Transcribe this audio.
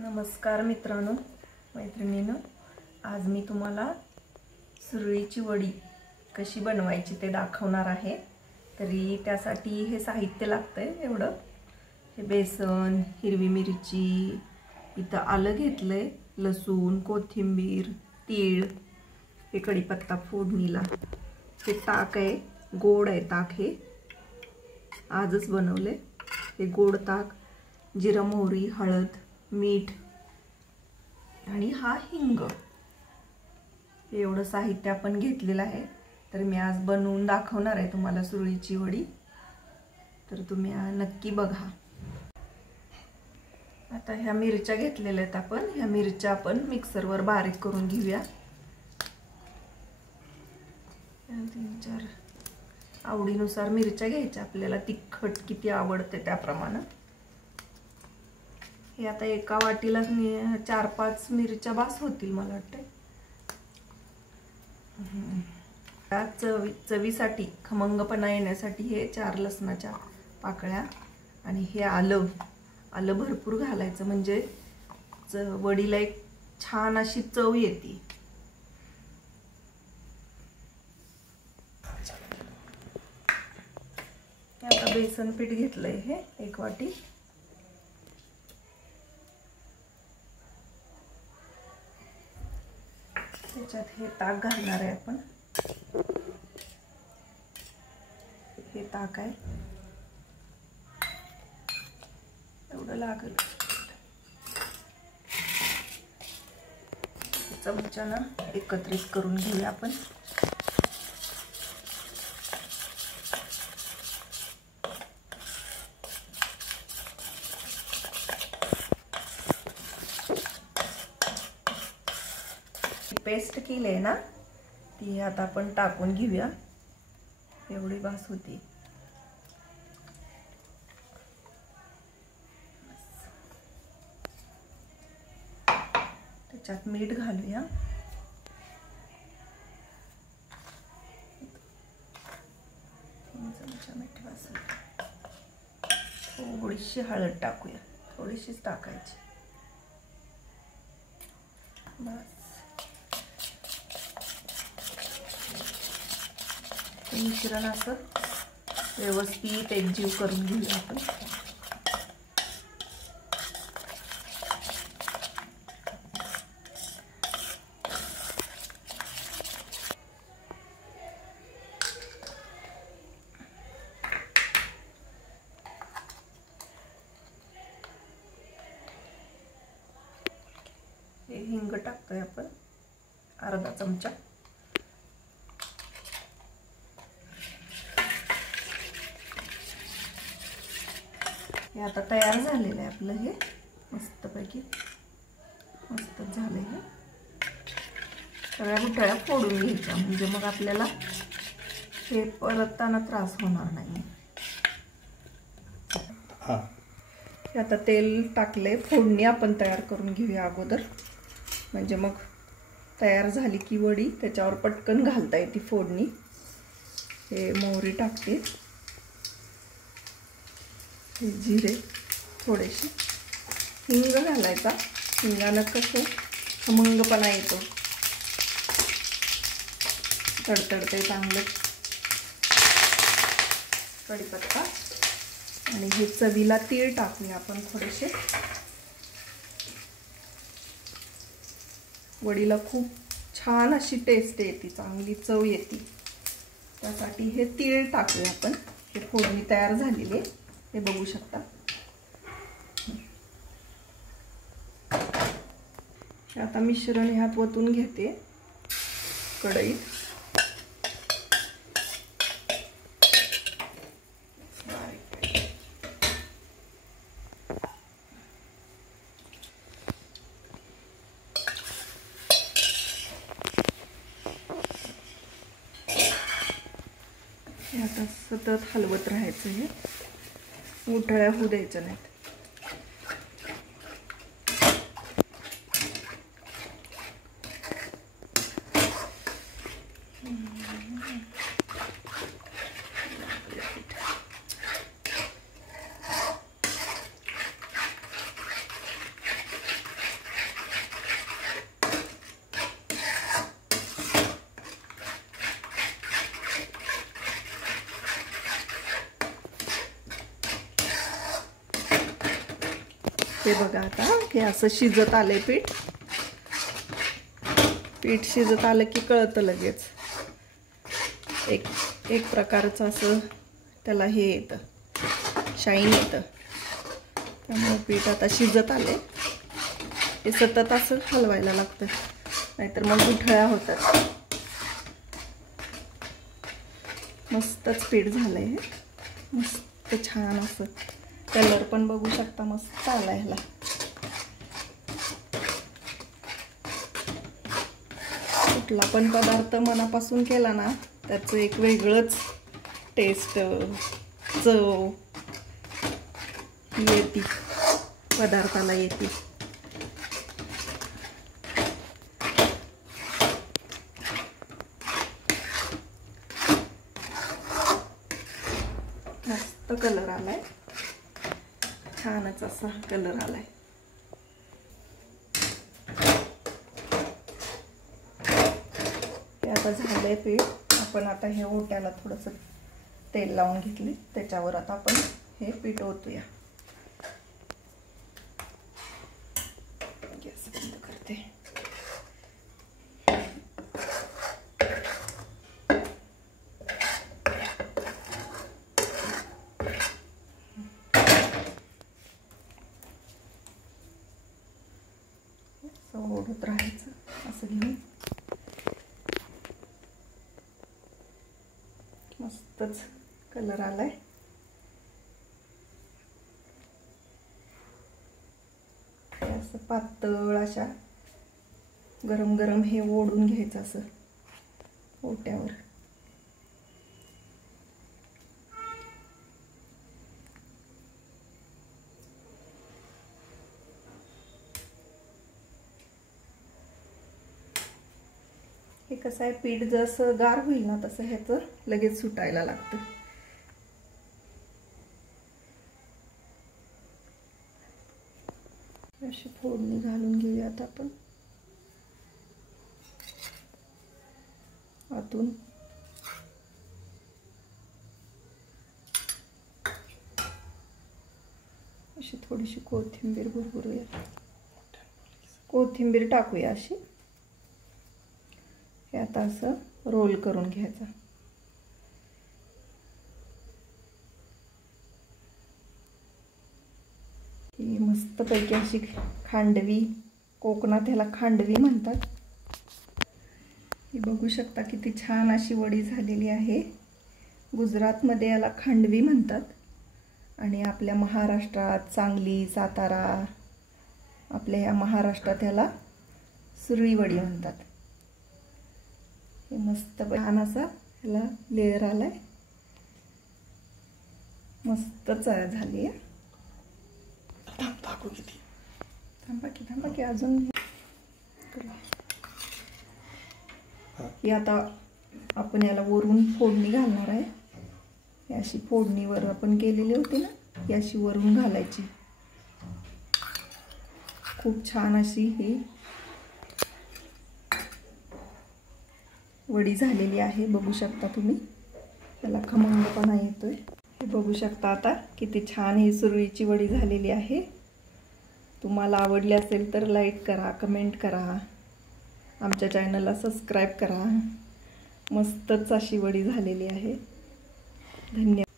नमस्कार मित्रांनो, मैत्रिणींनो, आज मी तुम्हाला सुरळीची वडी कशी बनवायची ते दाखवणार आहे। तरी त्यासाठी हे साहित्य लागतंय एवढं। हे बेसन, हिरवी मिरची, इथं आलं घेतलंय, लसूण, कोथिंबीर, तीळ, हे कढीपत्ता फोडणीला, हे ताक आहे, गोड आहे ताक, हे आजच बनवले। हे गोड ताक, जिरा मोहरी, हळद, मीठ आणि हा हिंग, एवढं साहित्य आपण घेतलेलं आहे। तर मी आज बनवून दाखवणार आहे तुम्हाला सुरळीची वडी, तर तुम्ही नक्की बघा। आता ह्या मिरच्या घेतलेल्या आहेत आपण, ह्या मिरच्या आपण मिक्सरवर बारीक करून घेऊया। 3-4 आवडीनुसार मिरच्या घ्यायच्या, आपल्याला तिखट किती आवडते त्याप्रमाणे। हे आता एका वाटीला 4-5 मिरच्या बास होतील मला वाटते। चवीसाठी खमंगपणा येण्यासाठी हे 4 लसणाच्या पाकळ्या आणि हे आलं भरपूर घालायचं, म्हणजे वडीला एक छान अशी चव येते। आता बेसन पीठ घेतलंय हे 1 वाटी, त्याच्यात हे ताक घालणार आहे आपण। हे ताक आहे, एवढं लागेल। चमच्यानं एकत्रित करून घेऊया आपण। पेस्ट केली आहे ना, ती आता आपण टाकून घेऊया, एवढी बास होती। त्याच्यात मीठ घालूया, चमचा मीठ वाजलं। थोडीशी हळद टाकूया, थोडीशीच टाकायची बस। मिश्रण असं व्यवस्थित एकजीव करून घेऊया आपण। हे हिंग टाकतोय आपण अर्धा चमचा। हे आता तयार झालेलं आहे आपलं, हे मस्तपैकी मस्तच झालंय। हे सगळ्या गुठळ्या फोडून घ्यायच्या, म्हणजे मग आपल्याला हे परतताना त्रास होणार नाही। हे आता तेल टाकले, फोडणी आपण तयार करून घेऊया अगोदर, म्हणजे मग तयार झाली की वडी त्याच्यावर पटकन घालता येते फोडणी। हे मोहरी टाकते, जिरे, थोडेसे हिंग घालायचा, हिंगानं कसं खमंगपणा येतो, तडतडते चांगलं। कढीपत्ता आणि हे चवीला तीळ टाकूया आपण थोडेसे, वडीला खूप छान अशी टेस्ट येते, चांगली चव येते, त्यासाठी हे तीळ टाकूया आपण। हे फोडणी तयार झालेली आहे, हे बघू शकता। आता मिश्रण ह्यात ओतून घेते कढईत। हे आता सतत हलवत राहायचं, हे गुठळ्या होऊ द्यायच्या नाहीत। हे बघा आता हे असं शिजत आलंय पीठ शिजत आलं की कळतं लगेच. एक प्रकारचं असं त्याला हे येतं, शाईन येतं. त्यामुळे पीठ आता शिजत आले. हे सतत असं हलवायला लागतं, नाहीतर मग गुठळ्या होतात. मस्तच पीठ झालंय हे, मस्त छान असं. कलर पण बघू शकता मस्त आलाय ह्याला. कुठला पण पदार्थ मनापासून केला ना त्याचं एक वेगळंच टेस्ट, चव येते पदार्थाला येते. मस्त कलर आलाय, छानच असा कलर आलाय. हे आता झालंय पीठ. आपण आता हे ओट्याला थोडंसं तेल लावून घेतले, त्याच्यावर आता आपण हे पीठ ओतूया. गॅस बंद करते. ओढत राहायचं असं घेऊन. मस्तच कलर आलाय. असं पातळ अशा गरम गरम हे ओढून घ्यायचं असं ओट्यावर. हे कसं आहे, पीठ जसं गार होईल ना तसं ह्याचं लगेच सुटायला लागतं. अशी फोडणी घालून घेऊयात आपण आतून. अशी थोडीशी कोथिंबीर भरभरूया, कोथिंबीर टाकूया अशी. हे आता असं रोल करून घ्यायचा. ही मस्तपैकी अशी खांडवी, कोकणात ह्याला खांडवी म्हणतात. ही बघू शकता किती छान अशी वडी झालेली आहे. गुजरातमध्ये याला खांडवी म्हणतात आणि आपल्या महाराष्ट्रात सांगली, सातारा, आपल्या या महाराष्ट्रात ह्याला सुरळी वडी म्हणतात. हे मस्त छान असा ह्याला लेअर आलाय, मस्त चव झाली आहे. थांबा की अजून. ही आता आपण याला वरून फोडणी घालणार आहे. ही अशी फोडणीवर आपण केलेली होती ना, ही अशी वरून घालायची. खूप छान अशी ही वडी झालेली आहे. बघू शकता तुम्ही, त्याला खमंगपणा येतोय. हे बघू शकता आता किती छान ही सुरळीची वडी झालेली आहे. तुम्हाला आवडली असेल तर लाईक करा, कमेंट करा, आमच्या चॅनलला सबस्क्राईब करा. मस्तच अशी वडी झालेली आहे. धन्यवाद.